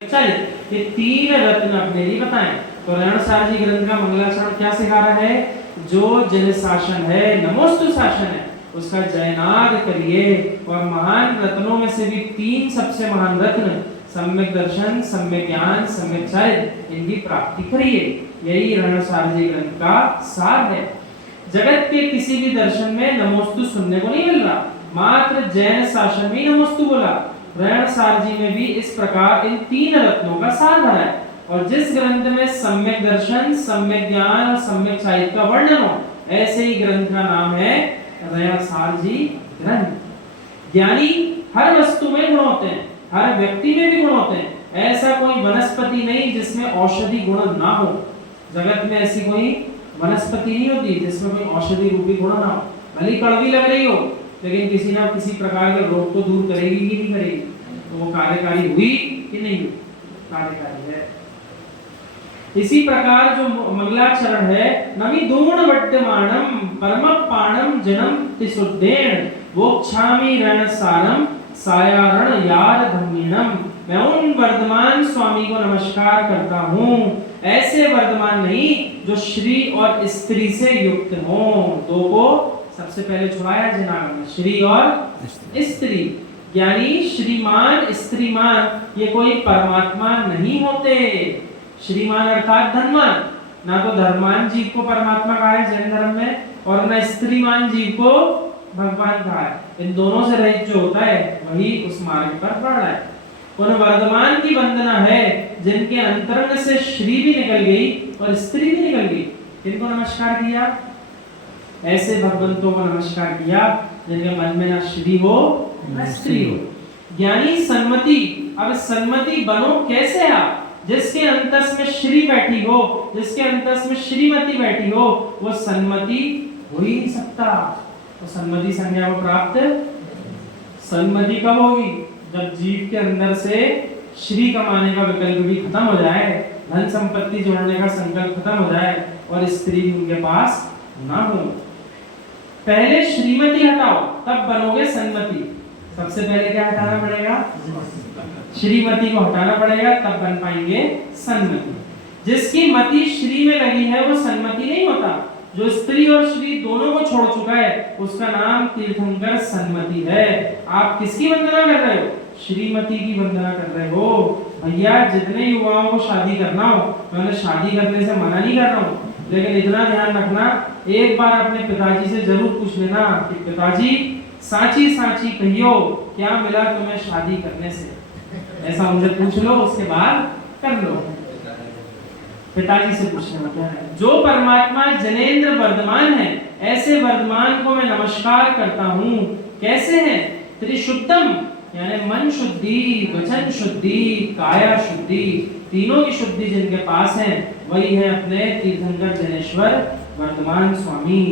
चलिए ये तीन रत्न अपने लिए बताएं। तो रणसार जी ग्रंथ का मंगलाचरण क्या सिखा रहा है? जो जन शासन है, नमोस्तु शासन है, उसका जयनाद करिए। और महान रत्नों में से भी तीन सबसे महान रत्न सम्यक दर्शन, सम्यक ज्ञान, सम्यक चरित्र, इनकी प्राप्ति करिए। यही रणसार जी ग्रंथ का सार है। जगत के किसी भी दर्शन में नमोस्तु सुनने को नहीं मिल रहा, मात्र जैन शासन में नमोस्तु बोला। रणसार जी में भी इस प्रकार इन तीन रत्नों का सार भरा है। और जिस ग्रंथ में सम्यक दर्शन, सम्यक ज्ञान और सम्यक साहित्य का वर्णन हो, ऐसे ही ग्रंथ का नाम है रणसार जी ग्रंथ। ज्ञानी हर वस्तु में गुण होते हैं, हर व्यक्ति में भी गुण होते हैं। ऐसा कोई वनस्पति नहीं जिसमें औषधि गुण ना हो। जगत में ऐसी कोई वनस्पति नहीं होती जिसमें कोई औषधि रूपी गुण ना हो। भली कड़वी लग रही हो, लेकिन किसी ना किसी प्रकार के रोग को दूर करेगी कि नहीं करेगी? तो वो कार्यकारी हुई कि नहीं? कार्यकारी है। इसी प्रकार जो मंगलाचरण है, नमी दूण वड्डमानम परमपाणम जनम तिसुद्देन वोक्षामि रणसारम सायारण यार धम्मिणम। मैं उन वर्धमान स्वामी को नमस्कार करता हूँ, ऐसे वर्धमान नहीं जो श्री और स्त्री से युक्त हो। दो को सबसे पहले छुड़ाया जिनागम में, श्री और स्त्री। यानी श्रीमान स्त्रीमान ये कोई परमात्मा नहीं होते। श्रीमान अर्थात धनवान, ना तो धर्मान जीव को परमात्मा कहा है जैन धर्म में, और ना स्त्रीमान जीव को भगवान कहा है। इन दोनों से रहित जो होता है वही उस मार्ग पर बढ़ रहा है। उन वर्धमान की वंदना है जिनके अंतरंग से श्री भी निकल गई और स्त्री भी निकल गई। इनको नमस्कार किया, ऐसे भगवंतों को नमस्कार किया जिनके मन में ना श्री हो ना स्त्री हो। ज्ञानी सन्मति। अब सन्मति बनो कैसे आप? जिसके अंतस में श्री बैठी हो, जिसके अंतस में श्रीमती बैठी हो, वो सन्मति हो ही नहीं सकता। तो सन्मति संज्ञा को प्राप्त सन्मति कब होगी? जब जीव के अंदर से श्री कमाने का विकल्प भी खत्म हो जाए, धन संपत्ति जोड़ने का संकल्प खत्म हो जाए और स्त्री भी उनके पास ना हो। पहले श्रीमती हटाओ, तब बनोगे सन्मति। सबसे पहले क्या हटाना पड़ेगा? श्रीमती को हटाना पड़ेगा, तब बन पाएंगे सन्मति। जिसकी मति श्री में लगी है वो सन्मति नहीं होता। जो स्त्री और श्री दोनों को छोड़ चुका है उसका नाम तीर्थंकर सन्मति है। आप किसकी वंदना कर रहे हो? श्रीमती की वंदना कर रहे हो। भैया जितने युवाओं को शादी करना हो, मैं उन्हें शादी करने से मना नहीं कर रहा हूँ, लेकिन इतना ध्यान रखना, एक बार अपने पिताजी से जरूर पूछ लेना कि पिताजी साची साची कहियो क्या मिला तुम्हें शादी करने से। ऐसा उनसे पूछ लो, उसके बाद कर लो। पिताजी से पूछने में क्या है? जो परमात्मा जनेन्द्र वर्धमान है, ऐसे वर्धमान को मैं नमस्कार करता हूँ। कैसे है? त्रिशुद्धम यानी मन शुद्धि, वचन शुद्धि, काया शुद्धि, तीनों की शुद्धि जिनके पास है वही है अपने तीर्थंकर जनेश्वर वर्धमान स्वामी।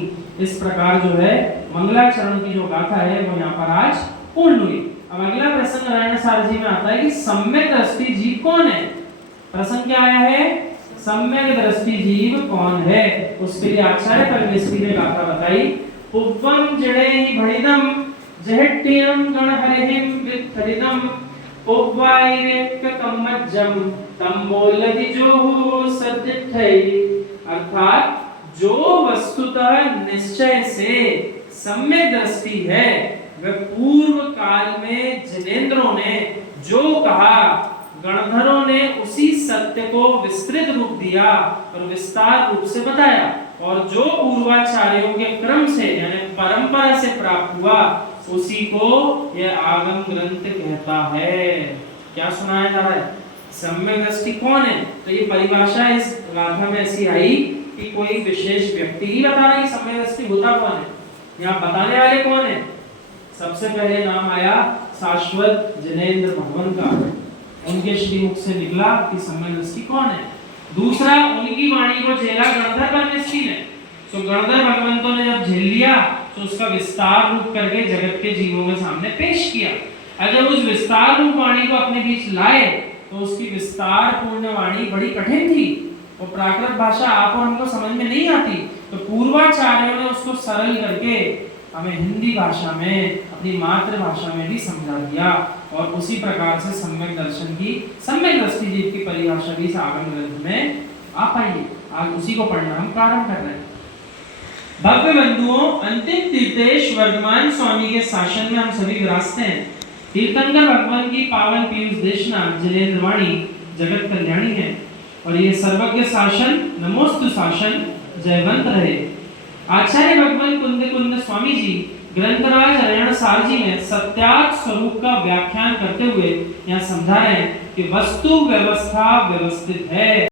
इस प्रकार जो है मंगलाचरण की जो गाथा है वो यहाँ पर आज पूर्ण हुई। अब अगला प्रसंग रणसार जी में आता है कि सम्यक दृष्टि जीव कौन है। प्रसंग क्या आया है? सम्यक दृष्टि जीव कौन है। उसके लिए आचार्य परमेश्वरी ने गाथा बताई। पुव्वम जड़े ही भणिदम जहट्टियम गण हरिहिम विखरिदम पुव्वाइरेक कम्मज्जम तम्बोलदि जो सदिठै। अर्थात जो वस्तुतः निश्चय से सम्यक दृष्टि है, वह पूर्व काल में जिनेंद्रों ने जो कहा, गणधरों ने उसी सत्य को विस्तृत रूप दिया और विस्तार रूप से बताया, और जो पूर्वाचार्यों के क्रम से यानी परंपरा से प्राप्त हुआ उसी को यह आगम ग्रंथ कहता है। क्या सुनाया जा रहा है? सम्यक दृष्टि कौन है? तो ये परिभाषा इस गाथा में ऐसी आई कि कोई विशेष व्यक्ति ही बता रहा है सम्यक दृष्टि होता कौन है। यहाँ बताने वाले कौन है? सबसे पहले नाम आया शाश्वत जिनेंद्र भगवान का। उनके श्रीमुख से निकला कि सम्यक दृष्टि कौन है। दूसरा, उनकी वाणी को झेला गणधर परमेश्वरी ने। तो गणधर भगवंतों ने जब झेल लिया तो उसका विस्तार रूप करके जगत के जीवों के सामने पेश किया। अगर उस विस्तार रूप वाणी को अपने बीच लाए तो उसकी विस्तार पूर्ण वाणी बड़ी कठिन थी और प्राकृत भाषा आप और हमको समझ में नहीं आती। तो पूर्वाचार्यों ने उसको सरल करके हमें हिंदी भाषा में, अपनी मातृभाषा में भी समझा दिया। और उसी प्रकार से सम्यक दर्शन की, सम्यक दृष्टि जीव की परिभाषा भी इस आगम ग्रंथ में आ पाई है। आज उसी को पढ़ना हम प्रारंभ कर रहे हैं। भव्य बंधुओं, अंतिम तीर्थेश वर्धमान स्वामी के शासन में हम सभी विरासते हैं। तीर्थंकर भगवान की पावन पीयूष देशना जिनेन्द्र वाणी जगत कल्याणी है। और ये सर्वज्ञ शासन, नमोस्तु शासन जयवंत रहे। आचार्य भगवान कुंद कुंद स्वामी जी ग्रंथराज हरियाणा सार जी में सत्यार्थ स्वरूप का व्याख्यान करते हुए यहाँ समझा रहे हैं कि वस्तु व्यवस्था व्यवस्थित है।